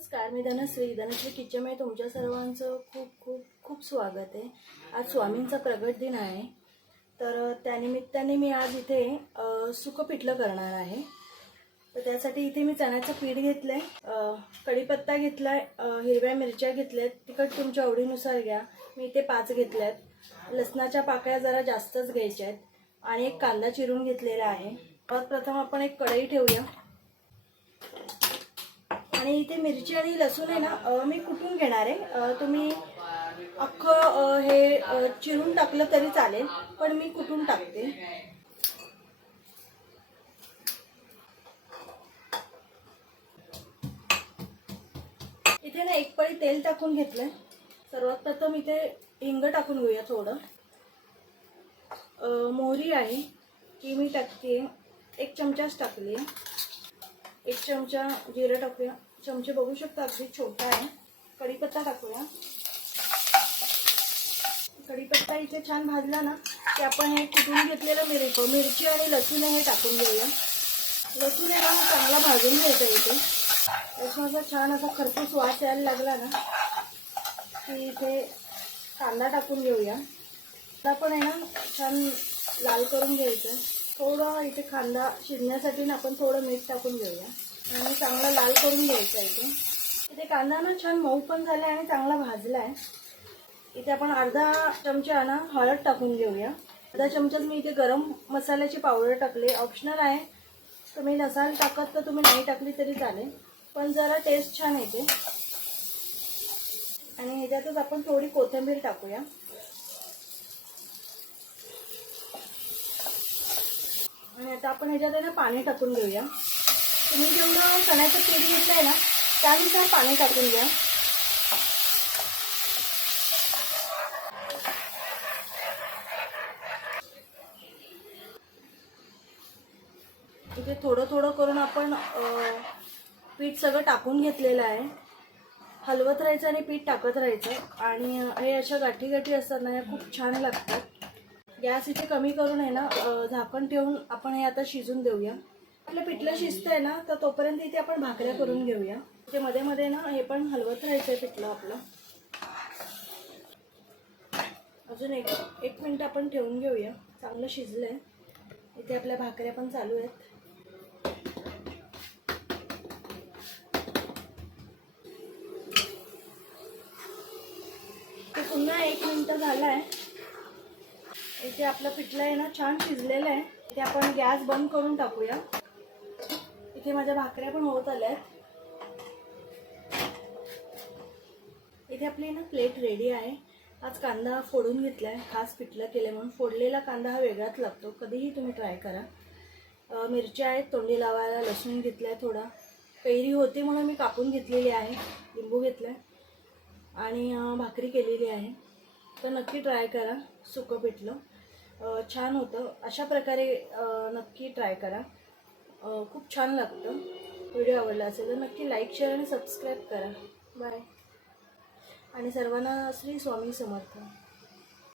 नमस्कार मी धनश्री. धनश्री किचनमध्ये तुमच्या सर्वांचं खूप खूप खूप स्वागत आहे. आज स्वामींचा प्रगट दिन आहे. तर त्यानिमित्ताने मी आज इथे अ, सुकं पिठलं करणार आहे. तर त्यासाठी इथे मी चण्याचं पीठ घेतलं आहे कढीपत्ता घेतला आहे हिरव्या मिरच्या घेतल्यात. तिखट तुमच्या आवडीनुसार घ्या. मी इथे पाच घेतल्या आहेत लसणाच्या पाकळ्या जरा जास्तच घ्यायच्या आहेत आणि एक कांदा चिरून घेतलेला आहे. प्रथम आपण एक कढई ठेवूया. आणि इथे मिरची आणि लसूण आहे ना मी कुठून घेणार आहे? तुम्ही अख्खं हे चिरून टाकलं तरी चालेल पण मी कुठून टाकते? इथे ना एक पळी तेल टाकून घेतलंय. सर्वात प्रथम इथे हिंग टाकून घेऊया थोडं. मोहरी आहे ती मी टाकते. एक चमचाच टाकली. एक चमचा जिरं टाकूया. चमचे बघू शकता अगदी छोटा आहे. कढीपत्ता टाकूया. कढीपत्ता इथे छान भाजला ना की आपण हे कुटून घेतलेलं मिरची हो, मिरची आणि लसूण हे टाकून घेऊया. लसूण आहे ना चांगला भाजून घ्यायचा इथे. लसूणाचा छान असा खरपूस वास यायला लागला ना की इथे कांदा टाकून घेऊया. कांदा पण आहे ना छान लाल करून घ्यायचं. थोडं इथे कांदा शिजण्यासाठी ना आपण थोडं मीठ टाकून घेऊया. आणि चांगला लाल करून घ्यायचा इथे. इथे कांदा ना छान मऊ पण झाला आहे आणि चांगला भाजला आहे इथे आपण अर्धा चमचा ना हळद टाकून घेऊया. अर्धा चमचाच मी इथे गरम मसाल्याची पावडर टाकली. ऑप्शनल आहे. तुम्ही नसाल टाकत तर तुम्ही नाही टाकली तरी चालेल. पण जरा टेस्ट छान येते. आणि ह्याच्यातच आपण थोडी कोथिंबीर टाकूया. आणि आता आपण ह्याच्यात आहे ना पाणी टाकून घेऊया. तुम्ही जेवढं चण्याचं पीठ घेतलं आहे ना त्यानुसार पाणी टाकून घ्या. इथे थोडं थोडं करून आपण पीठ सगळं टाकून घेतलेलं आहे. हलवत राहायचं आणि पीठ टाकत राहायचं. आणि हे अशा गाठी गाठी असतात ना या खूप छान लागतात. गॅस इथे कमी करून आहे ना झाकण ठेवून आपण हे आता शिजून देऊया. आपलं पिठलं शिजतंय ना तर तोपर्यंत इथे आपण भाकऱ्या करून घेऊया. इथे मध्ये मध्ये ना हे पण हलवत राहायचं आहे पिठलं आपलं. अजून एक एक मिनटं आपण ठेवून घेऊया. चांगलं शिजलंय. इथे आपल्या भाकऱ्या पण चालू आहेत. ते पुन्हा एक मिनटं झालं आहे इथे आपलं पिठलं आहे ना छान शिजलेलं आहे. इथे आपण गॅस बंद करून टाकूया. इथे माझ्या भाकऱ्या पण होत आल्या आहेत. इथे आपली ना प्लेट रेडी आहे. आज कांदा फोडून घेतला आहे खास पिठलं केलं म्हणून. फोडलेला कांदा हा वेगळाच लागतो. कधीही तुम्ही ट्राय करा. मिरच्या आहेत तोंडी लावायला लसूण घेतलं आहे थोडा. कैरी होती म्हणून मी कापून घेतलेली आहे. लिंबू घेतला आहे आणि भाकरी केलेली आहे. तर नक्की ट्राय करा. सुकं पिठलं. छान होतं. अशा प्रकारे नक्की ट्राय करा. खूप छान लागतं. व्हिडिओ आवडला असेल तर नक्की लाईक शेअर आणि सबस्क्राईब करा. बाय आणि सर्वांना श्री स्वामी समर्थ.